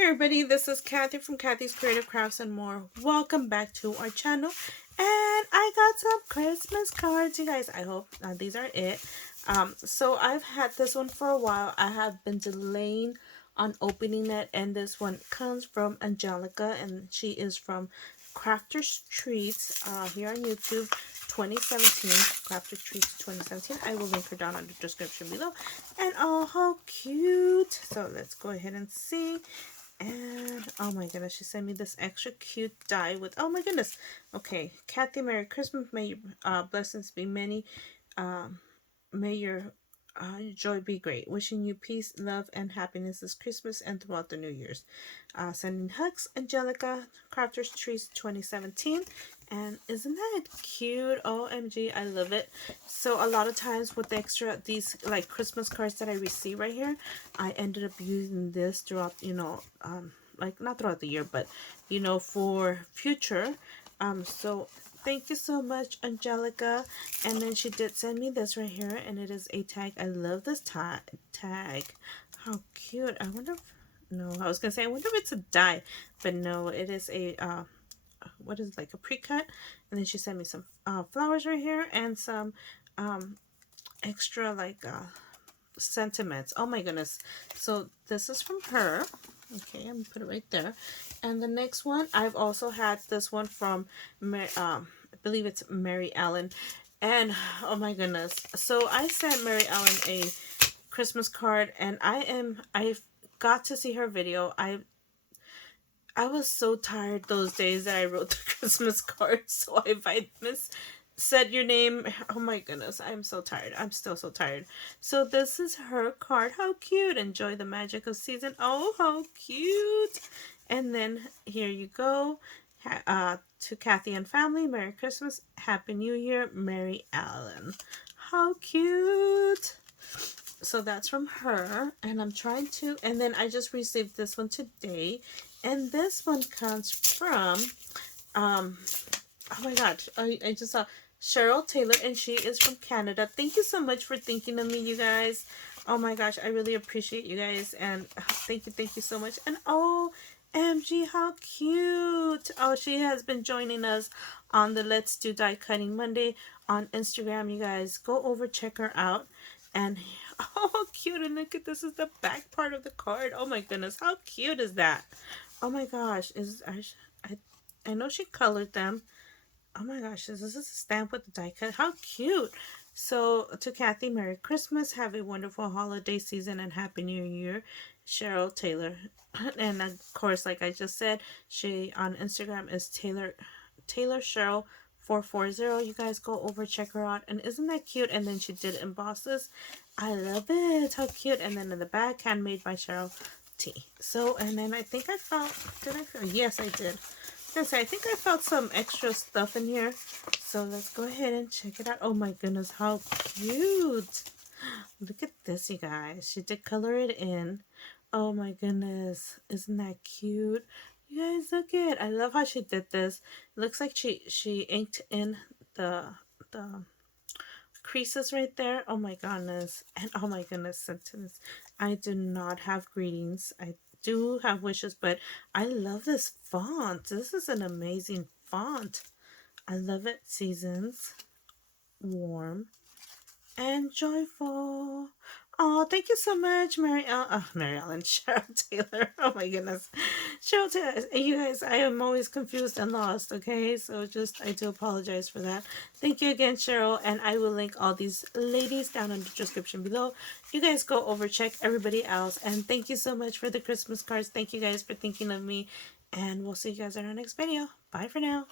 Hey everybody, this is Kathy from Kathy's Creative Crafts and More. Welcome back to our channel. And I got some Christmas cards, you guys. I hope these are it. So I've had this one for a while. I have been delaying on opening it, and this one comes from Angelica, and she is from Crafters Treats here on YouTube. 2017 Crafter Treats 2017. I will link her down in the description below. And oh, how cute! So let's go ahead and see. And oh my goodness, she sent me this extra cute die with, oh my goodness. Okay, Kathy, Merry Christmas. May your blessings be many. May your joy be great. Wishing you peace, love, and happiness this Christmas and throughout the New Year's. Sending hugs, Angelica, Crafters Trees 2017. And isn't that cute? OMG, I love it. So a lot of times with the extra, these like Christmas cards that I receive right here, I ended up using this throughout, like not throughout the year, but, for future. So thank you so much, Angelica. And then she did send me this right here, and it is a tag. I love this tag. How cute. I wonder if, no, I was going to say, I wonder if it's a die, but no, it is a, what is it, like a pre-cut. And then she sent me some flowers right here and some extra like sentiments. Oh my goodness. So this is from her. Okay, I'm gonna put it right there. And the next one, I've also had this one from I believe it's Mary Ellen. And oh my goodness. So I sent Mary Ellen a Christmas card, and I've got to see her video. I was so tired those days that I wrote the Christmas card. So if I said your name, oh my goodness, I'm so tired. I'm still so tired. So this is her card. How cute. Enjoy the magic of season. Oh, how cute. And then here you go. To Kathy and family, Merry Christmas, Happy New Year, Mary Allen. How cute. So that's from her, and I'm trying to, and then I just received this one today, and this one comes from, oh my gosh, I just saw Cheryl Taylor, and she is from Canada. Thank you so much for thinking of me, you guys. Oh my gosh, I really appreciate you guys, and thank you so much. And oh, MG, how cute. Oh, she has been joining us on the Let's Do Die Cutting Monday on Instagram, you guys. Go over, check her out. And oh, how cute. And look at this is the back part of the card. Oh my goodness, how cute is that? Oh my gosh, I know she colored them. Oh my gosh, this is a stamp with the die cut. How cute. So to Kathy, Merry Christmas, have a wonderful holiday season, and Happy New Year, Cheryl Taylor. And of course, like I just said, she on Instagram is Taylor Cheryl 440. You guys go over, check her out. And isn't that cute? And then she did embosses. I love it. How cute. And then in the back, handmade by Cheryl T. So, and then I think I felt, did I feel? Yes, I did. I think I felt some extra stuff in here. So let's go ahead and check it out. Oh my goodness, how cute. Look at this, you guys. She did color it in. Oh my goodness. Isn't that cute? You guys, look at it. I love how she did this. It looks like she inked in the creases right there. Oh my goodness. And oh my goodness, sentence. I do not have greetings. I do have wishes, but I love this font. This is an amazing font. I love it. Seasons, warm, and joyful. Oh, thank you so much, Mary Ellen, Cheryl Taylor. Oh my goodness. Cheryl Taylor, you guys, I am always confused and lost, okay? So I do apologize for that. Thank you again, Cheryl, and I will link all these ladies down in the description below. You guys go over, check everybody else, and thank you so much for the Christmas cards. Thank you guys for thinking of me, and we'll see you guys in our next video. Bye for now.